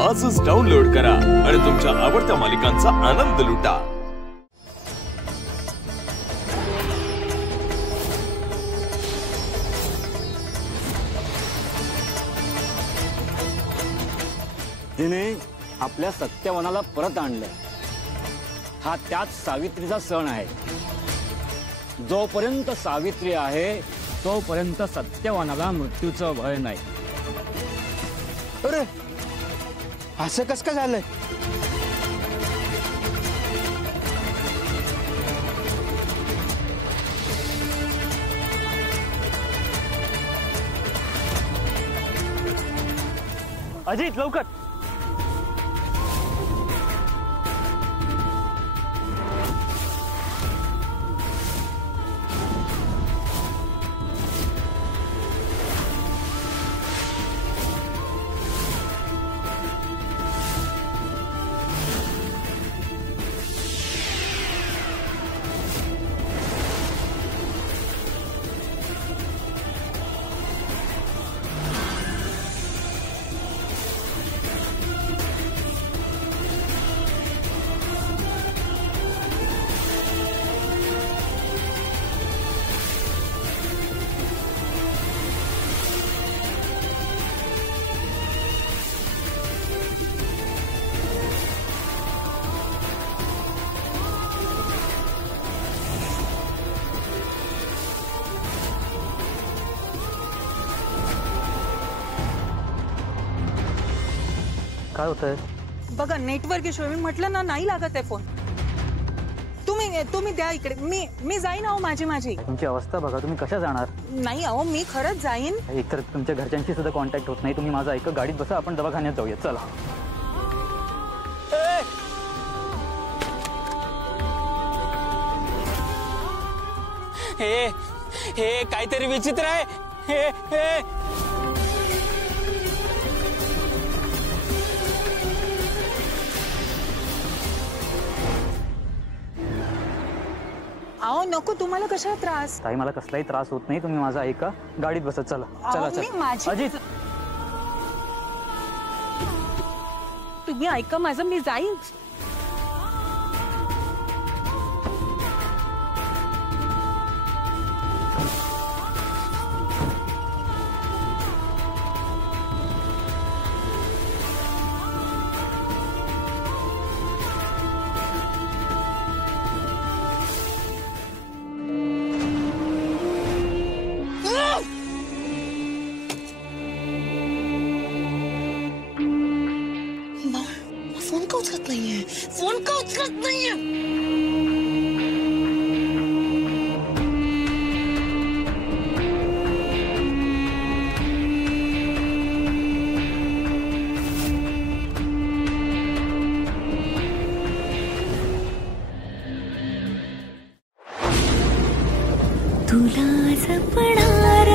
आजच डाउनलोड करा आणि तुमच्या आवडत्या मालिकांचा आनंद लुटा। तिने आपल्या सत्यवानाला परत आणले। हा त्याच सावित्रीचा सण आहे। जोपर्यंत सावित्री आहे तोपर्यंत सत्यवानाला मृत्यूचं भय नाही। अरे असं कसं काय झालंय? अजित लवकर। काय होतंय? बघा नेटवर्क इश्यू। मी म्हटलं ना नाही लागत आहे फोन। तुम्ही द्या इकडे। मी जाईन अहो माझी। तुमची अवस्था बघा, तुम्ही कशा जाणार? नाही अहो मी खरंच जाईन। एकतर तुमच्या घरच्यांशी सुद्धा कॉन्टॅक्ट होत नाही। तुम्ही माझं ऐका, गाडीत बसा, आपण दवाखान्यात जाऊया। चला। हे काहीतरी विचित्र आहे। हे अहो नको, तुम्हाला कशाला त्रास? ताई मला कसलाही त्रास होत नाही, तुम्ही माझं ऐका, गाडीत बसा। चला चला चला। अजित तुम्ही ऐका माझं, मी जाईन। फोन का उचलत नाहीये? तुला जपणार